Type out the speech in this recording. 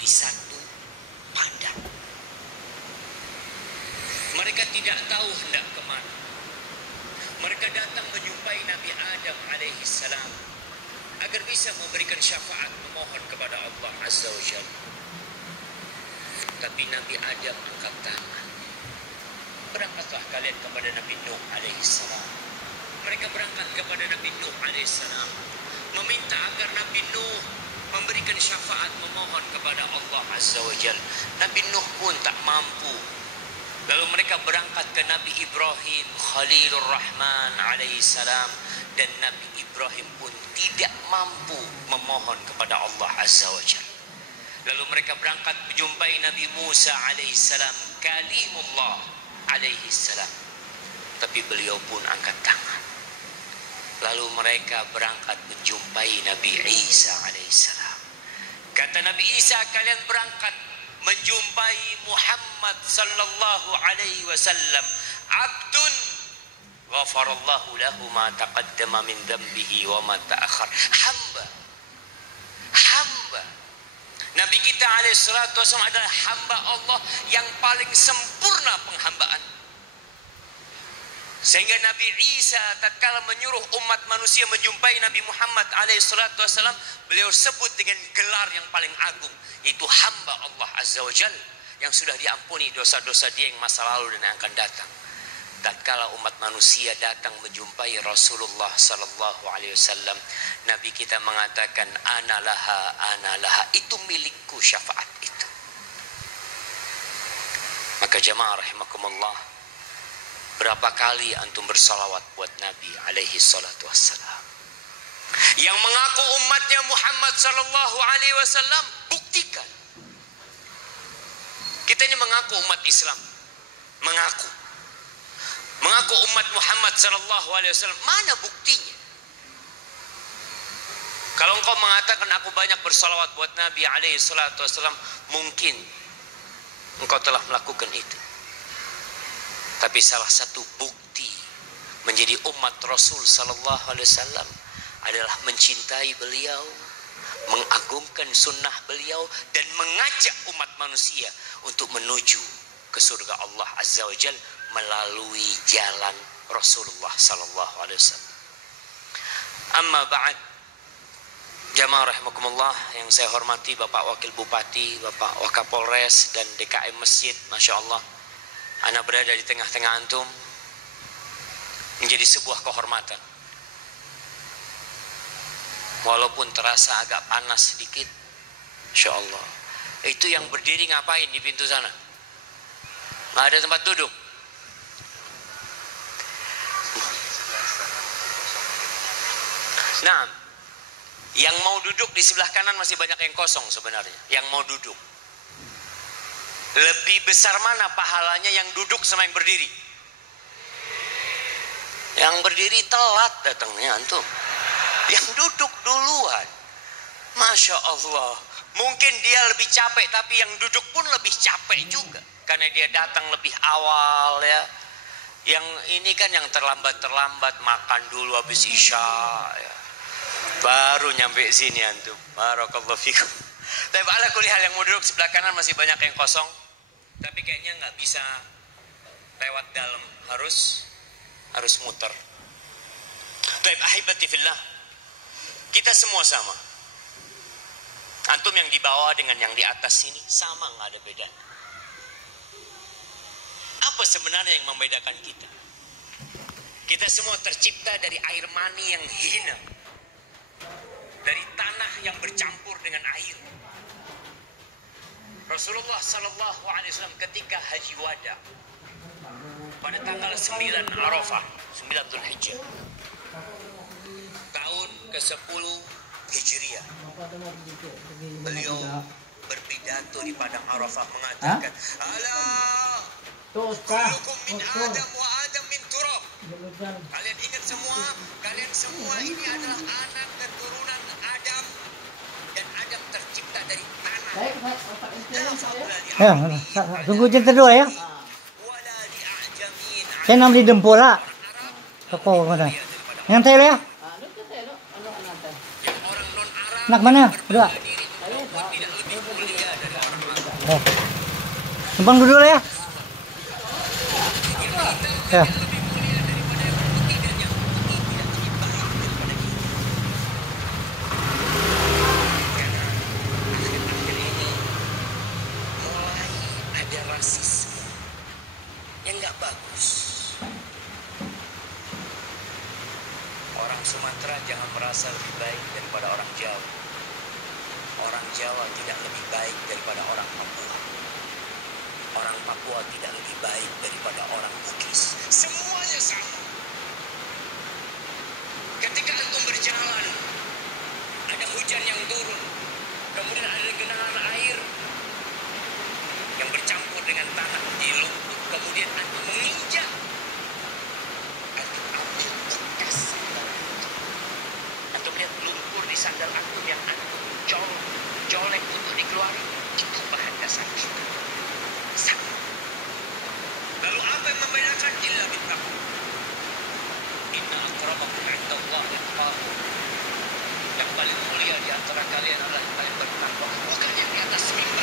di satu padang. Mereka tidak tahu hendak kemana. Mereka datang menjumpai Nabi Adam alaihi salam agar bisa memberikan syafaat, memohon kepada Allah Azza wa Jalla. Tapi Nabi Adam angkat tangan. Berangkatlah kalian kepada Nabi Nuh alaihi salam. Mereka berangkat kepada Nabi Nuh alaihi salam, meminta agar Nabi Nuh memberikan syafaat, memohon kepada Allah Azza wa Jalla. Nabi Nuh pun tak mampu. Lalu mereka berangkat ke Nabi Ibrahim Khalilur Rahman alaihi salam, dan Nabi Ibrahim pun tidak mampu memohon kepada Allah Azza wa Jalla. Lalu mereka berangkat menjumpai Nabi Musa alaihi salam, kalimullah alaihi salam, tapi beliau pun angkat tangan. Lalu mereka berangkat menjumpai Nabi Isa alaihi salam. Kata Nabi Isa, kalian berangkat menjumpai Muhammad sallallahu alaihi wasallam, abdun ghafarallahu lahu ma taqaddama min dhanbihi wa ma ta'akhkhar. Hamba Nabi kita alaihi salatu wasallam adalah hamba Allah yang paling sempurna penghambaan. Sehingga Nabi Isa tatkala menyuruh umat manusia menjumpai Nabi Muhammad alaihi salatu wasallam, beliau sebut dengan gelar yang paling agung, yaitu hamba Allah Azza wa Jalla yang sudah diampuni dosa-dosa dia yang masa lalu dan yang akan datang. Tatkala umat manusia datang menjumpai Rasulullah sallallahu alaihi wasallam, Nabi kita mengatakan ana laha, itu milikku syafaat itu. Maka jamaah rahimakumullah, berapa kali antum bersalawat buat Nabi alaihi salatu wassalam? Yang mengaku umatnya Muhammad sallallahu alaihi wasallam, buktikan. Kita ini mengaku umat Islam, mengaku umat Muhammad sallallahu alaihi wasallam, mana buktinya? Kalau engkau mengatakan aku banyak bersalawat buat Nabi alaihi salatu wasallam, mungkin engkau telah melakukan itu. Tapi salah satu bukti menjadi umat Rasul sallallahu alaihi wasallam adalah mencintai beliau, mengagungkan sunnah beliau, dan mengajak umat manusia untuk menuju ke surga Allah Azza wa Jalla melalui jalan Rasulullah sallallahu alaihi wasallam. Amma ba'd, jamaah rahimakumullah yang saya hormati Bapak Wakil Bupati, Bapak Wakapolres dan DKM Masjid, Masya Allah, ana berada di tengah-tengah antum menjadi sebuah kehormatan. Walaupun terasa agak panas sedikit, Insya Allah. Itu yang berdiri ngapain di pintu sana? Nggak ada tempat duduk. Nah, yang mau duduk di sebelah kanan masih banyak yang kosong sebenarnya. Yang mau duduk, lebih besar mana pahalanya yang duduk sama yang berdiri? Yang berdiri telat datangnya antum. Yang duduk duluan, Masya Allah. Mungkin dia lebih capek, tapi yang duduk pun lebih capek juga, karena dia datang lebih awal ya. Yang ini kan yang terlambat makan dulu habis isya ya, baru nyampe sini antum. Barakallahu fikum. Tapi ala kulli hal, yang mau duduk sebelah kanan masih banyak yang kosong, tapi kayaknya nggak bisa lewat dalam, harus muter. Baik, ahibati fillah, kita semua sama. Antum yang di bawah dengan yang di atas sini sama, nggak ada beda. Apa sebenarnya yang membedakan kita? Kita semua tercipta dari air mani yang hina, dari tanah yang bercampur dengan air. Rasulullah sallallahu alaihi wasallam ketika haji wada pada tanggal 9 Arafah, 9 Dzulhijjah, tahun ke-10 Hijriah, beliau berpidato di padang Arafah mengatakan, ala kullukum min Adam wa Adam min turab. Kalian ingat semua, kalian semua ini adalah anak keturunan Adam, dan Adam tercipta dari tanah. Tunggu jam kedua ya. Saya nam di Dempola. Toko mana? Yang tele ya? Anak mana? Berdua. Numpang dulu ya. Ya. Rasisme yang nggak bagus. Orang Sumatera jangan merasa lebih baik daripada orang Jawa. Orang Jawa tidak lebih baik daripada orang Papua. Orang Papua tidak lebih baik daripada orang Bugis. Semuanya sama. Ketika antum berjalan, ada hujan yang turun, kemudian ada genangan air yang bercampur dengan tanah di lumpur, kemudian antum menginjak, antum ambil bekas sandal antum. Antum lihat lumpur di sandal antum yang antum colek untuk dikeluarin, itu bahan dasar kita. Sama. Lalu apa yang membedakan? Illa bittaqwa. Inna akramakum 'indallahi atqakum. Yang paling mulia di antara kalian adalah yang paling bertakwa. Bukan yang di atas mimbar